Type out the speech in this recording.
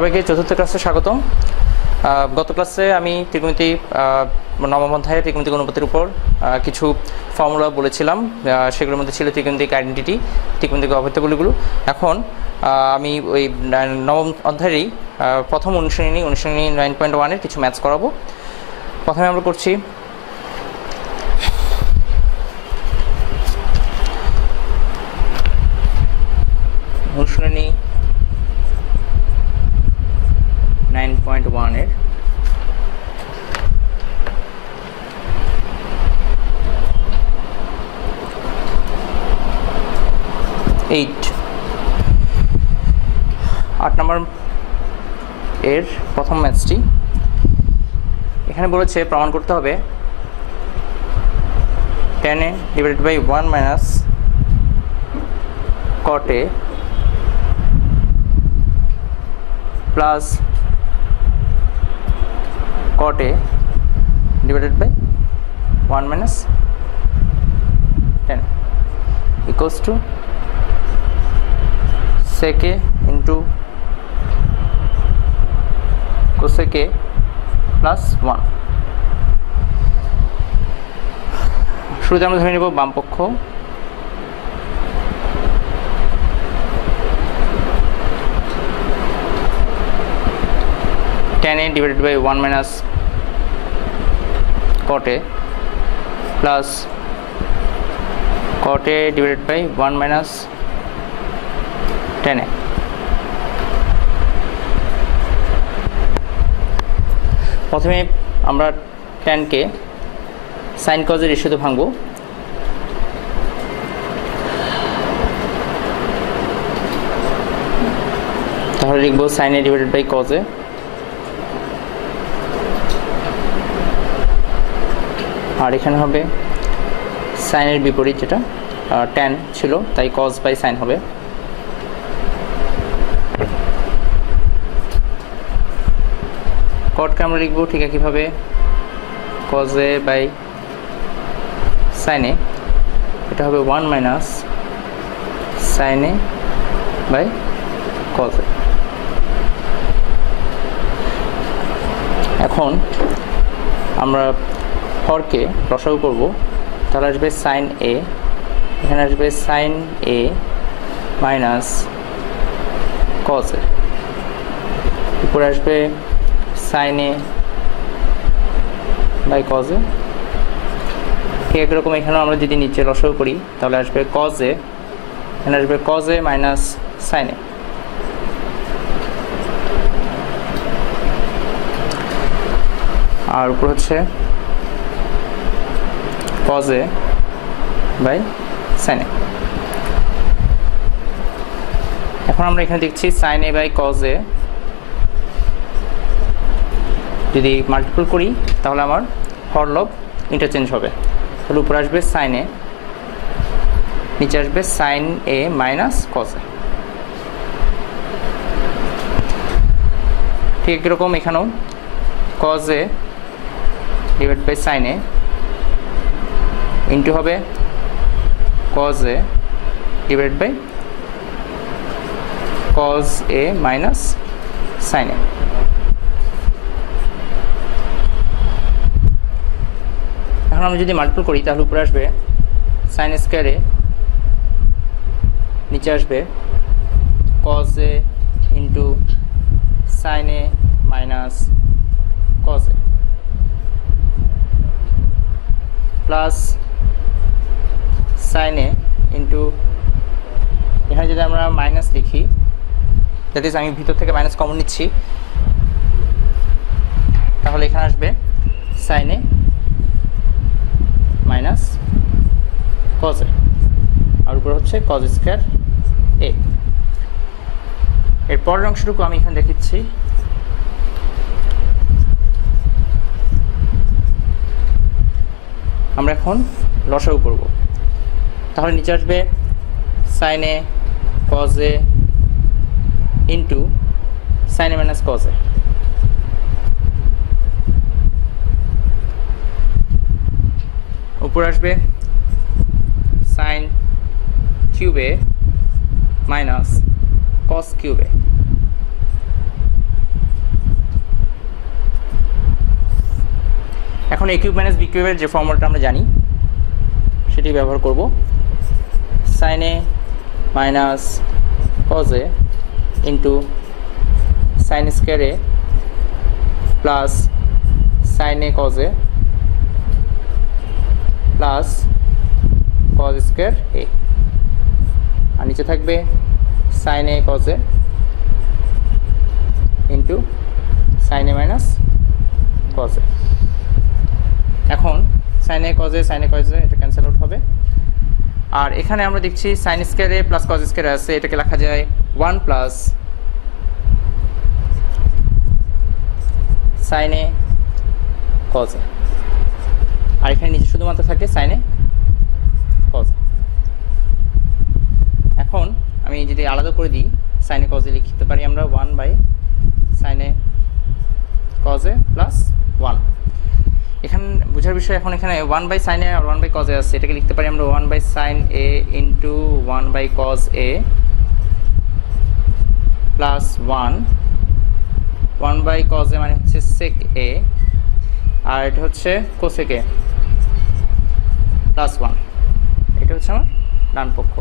সবাইকে চতুর্থ ক্লাসে স্বাগতম। গত ক্লাসে আমি ত্রিকোণমিতি নবম অধ্যায়ে ত্রিকোণমিতিক অনুপাতের উপর কিছু ফর্মুলা বলেছিলাম, সেগুলোর মধ্যে ছিল ত্রিকোণমিতিক আইডেন্টিটি, ত্রিকোণমিতিক অবৈতগুলিগুলো। এখন আমি ওই নবম অধ্যায়েরই প্রথম অনুশীলনী 9.1-এর কিছু ম্যাথস করাবো। প্রথমে আমরা করছি অনুশীলনী 9.1-এর আট নম্বর এর প্রথম ম্যাথসটি। এখানে বলেছে প্রমাণ করতে হবে tan a divided by 1 minus cot a plus cot a divided by 1 minus tan equals to sec a into cosec a plus 1। শুরুতে আমরা ধরে নেব বাম পক্ষ, tan a divided by 1 minus cot a plus cot a divided by 1 minus tan a। প্রথমে আমরা tan কে sin cos এর রেশিওতে ভাঙবো। তাহলে লিখবো sin a divided by cos a আর এখানে হবে sin এর বিপরীত, যেটা tan ছিল তাই cos বাই sin হবে। cot কে আমরা লিখবো ঠিক একইভাবে cos a by sin a, এটা হবে 1 minus sin a by cos a। এখন আমরা হরকে রসাগু করব, তাহলে আসবে sin a, এখানে আসবে sin a minus cos a, উপরে আসবে sin a by cos a। ঠিক একরকম এখানেও আমরা যদি নিচে রসাগু করি তাহলে আসবে cos a, এখানে আসবে cos a minus sin a। আর উপর হচ্ছে cos a by sin a। এখন আমরা এখানে দেখছি sin a by cos a যদি মাল্টিপল করি তাহলে আমার হরলব ইন্টারচেঞ্জ হবে। তাহলে উপরে আসবে sin a, নিচে আসবে sin a minus cos a। ঠিক এরকম এখানেও cos a divide by sin a into হবে cos a divide by cos a minus sin a। এখন আমরা যদি মাল্টিপল করি তাহলে উপরে আসবে sin স্কয়ার a, নিচে আসবে cos a into sin a minus cos a plus sin a into, এখানে যদি আমরা মাইনাস লিখি, দ্যাট ইজ আমি ভিতর থেকে মাইনাস কমন নিচ্ছি, তাহলে এখানে আসবে sin a minus cos a আর উপর হচ্ছে cos স্কয়ার a। এর পরের অংশটুকু আমি এখানে দেখাচ্ছি। আমরা এখন লসাগু করব, তাহলে নিচে আসবে sin a cos a into sin a minus cos a। উপর আসবে sin cube a minus cos cube a এখন এ কিউব মাইনাস বি কিউবের যে ফর্মুলাটা আমরা জানি সেটি ব্যবহার করব। Sine A minus cos A into sine square A plus sine A cos A plus cos square A, আর নিচে থাকবে sine A cos A into sine A minus cos A. এখন সাইন এ কজ এ এটা cancel out হবে, আর এখানে আমরা দেখছি sine square A plus cos square আছে, এটাকে লেখা যায় 1 plus sine A cos A, আর এখানে নিচে শুধুমাত্র থাকে সাইন এ কজ। এখন আমি যদি আলাদা করে দিই সাইন এ কজ এ লিখতে পারি আমরা 1 by sine A cos A plus 1। এখানে বোঝার বিষয়, এখন এখানে 1 বাই সাইন এ আর 1 বাই কজ এ আছে, এটাকে লিখতে পারি আমরা 1 by sine A into 1 by cos A plus 1 by cos A মানে হচ্ছে সেক এ, আর এটা হচ্ছে কোসেক এ প্লাস 1। এটা হচ্ছে আমার ডান পক্ষ।